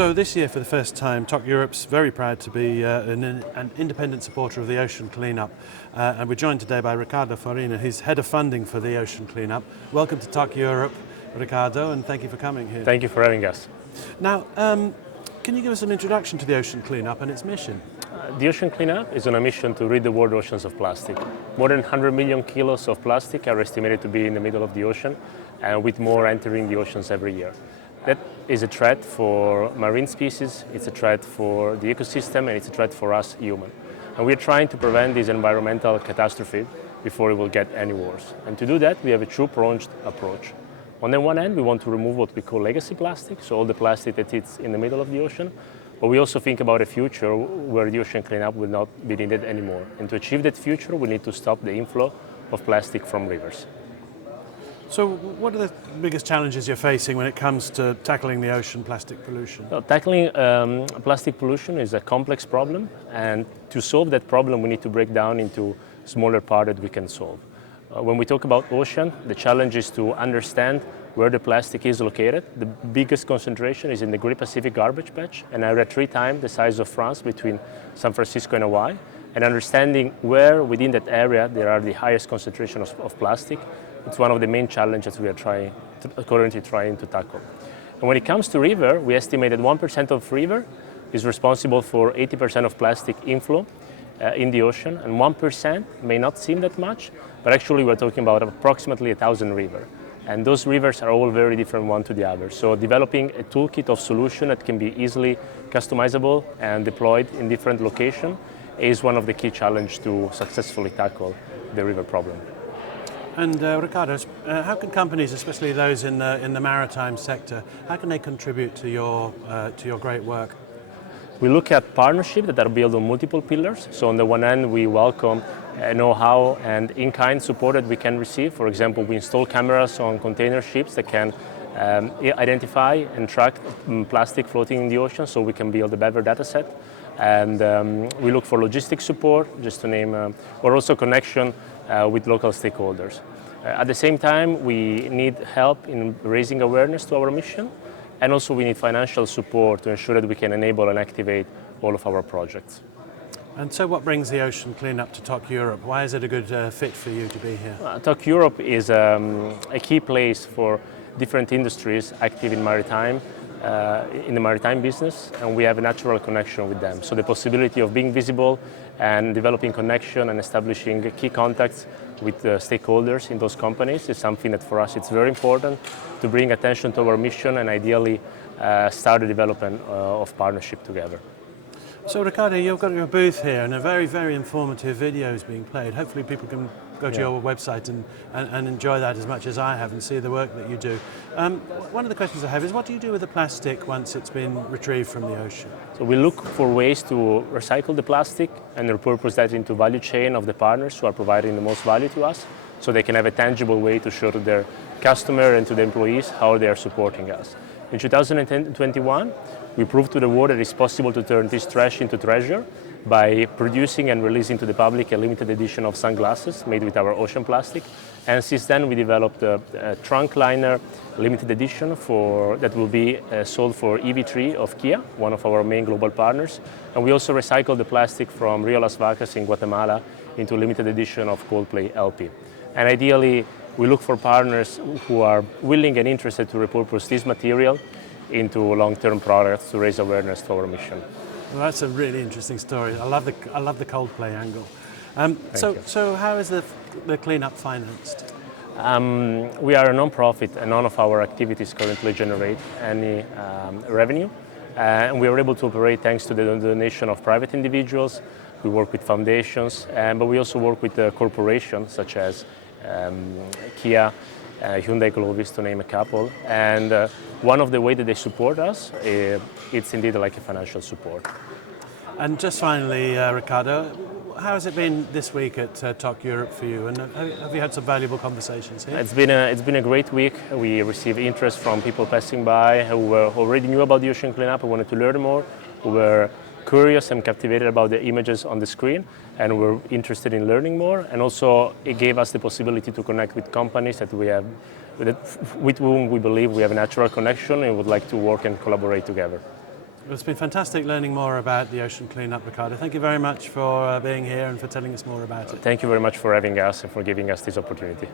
So this year, for the first time, TOC Europe's very proud to be an independent supporter of the ocean cleanup. And we're joined today by Riccardo Farina, who's head of funding for the ocean cleanup. Welcome to TOC Europe, Riccardo, and thank you for coming here. Thank you for having us. Now, can you give us an introduction to the ocean cleanup and its mission? The ocean cleanup is on a mission to rid the world oceans of plastic. More than 100 million kilos of plastic are estimated to be in the middle of the ocean, and with more entering the oceans every year. That is a threat for marine species, it's a threat for the ecosystem, and it's a threat for us humans. And we're trying to prevent this environmental catastrophe before it will get any worse. And to do that, we have a two-pronged approach. On the one hand, we want to remove what we call legacy plastic, so all the plastic that sits in the middle of the ocean. But we also think about a future where the ocean cleanup will not be needed anymore. And to achieve that future, we need to stop the inflow of plastic from rivers. So what are the biggest challenges you're facing when it comes to tackling the ocean plastic pollution? Well, tackling plastic pollution is a complex problem, and to solve that problem we need to break down into smaller parts that we can solve. When we talk about ocean, the challenge is to understand where the plastic is located. The biggest concentration is in the Great Pacific Garbage Patch, an area 3 times the size of France between San Francisco and Hawaii, and understanding where within that area there are the highest concentrations of plastic. It's one of the main challenges we are currently trying to tackle. And when it comes to river, we estimate that 1% of river is responsible for 80% of plastic inflow in the ocean, and 1% may not seem that much, but actually we're talking about approximately 1,000 rivers. And those rivers are all very different one to the other. So developing a toolkit of solution that can be easily customizable and deployed in different locations is one of the key challenges to successfully tackle the river problem. And Riccardo, how can companies, especially those in the maritime sector, how can they contribute to your great work? We look at partnerships that are built on multiple pillars. So on the one hand, we welcome know-how and in-kind support that we can receive. For example, we install cameras on container ships that can identify and track plastic floating in the ocean, so we can build a better data set. And we look for logistic support, just to name, or also connection with local stakeholders. At the same time, we need help in raising awareness to our mission, and also we need financial support to ensure that we can enable and activate all of our projects. And so what brings the ocean cleanup to TOC Europe? Why is it a good fit for you to be here? TOC Europe is a key place for different industries active in the maritime business, and we have a natural connection with them. So the possibility of being visible and developing connection and establishing key contacts with the stakeholders in those companies is something that for us it's very important to bring attention to our mission and ideally start the development of partnership together. So Riccardo, you've got your booth here and a very, very informative video is being played. Hopefully people can go to your website and enjoy that as much as I have and see the work that you do. One of the questions I have is, what do you do with the plastic once it's been retrieved from the ocean? So we look for ways to recycle the plastic and repurpose that into value chain of the partners who are providing the most value to us, so they can have a tangible way to show to their customer and to the employees how they are supporting us. In 2021, we proved to the world that it's possible to turn this trash into treasure by producing and releasing to the public a limited edition of sunglasses made with our ocean plastic. And since then we developed a trunk liner limited edition that will be sold for EV3 of Kia, one of our main global partners. And we also recycled the plastic from Rio Las Vacas in Guatemala into a limited edition of Coldplay LP. And ideally, we look for partners who are willing and interested to repurpose this material into long-term products to raise awareness to our mission. Well, that's a really interesting story. I love the Coldplay angle. So how is the cleanup financed? We are a non-profit, and none of our activities currently generate any revenue. And we are able to operate thanks to the donation of private individuals. We work with foundations, but we also work with corporations such as Kia, Hyundai Glovis, to name a couple. And one of the ways that they support us, it's indeed like a financial support. And just finally, Riccardo, how has it been this week at TOC Europe for you? And have you had some valuable conversations here? It's been a great week. We received interest from people passing by who already knew about the ocean cleanup and wanted to learn more, who were curious and captivated about the images on the screen and were interested in learning more. And also it gave us the possibility to connect with companies that with whom we believe we have a natural connection and would like to work and collaborate together. It's been fantastic learning more about the ocean cleanup, Riccardo. Thank you very much for being here and for telling us more about it. Thank you very much for having us and for giving us this opportunity.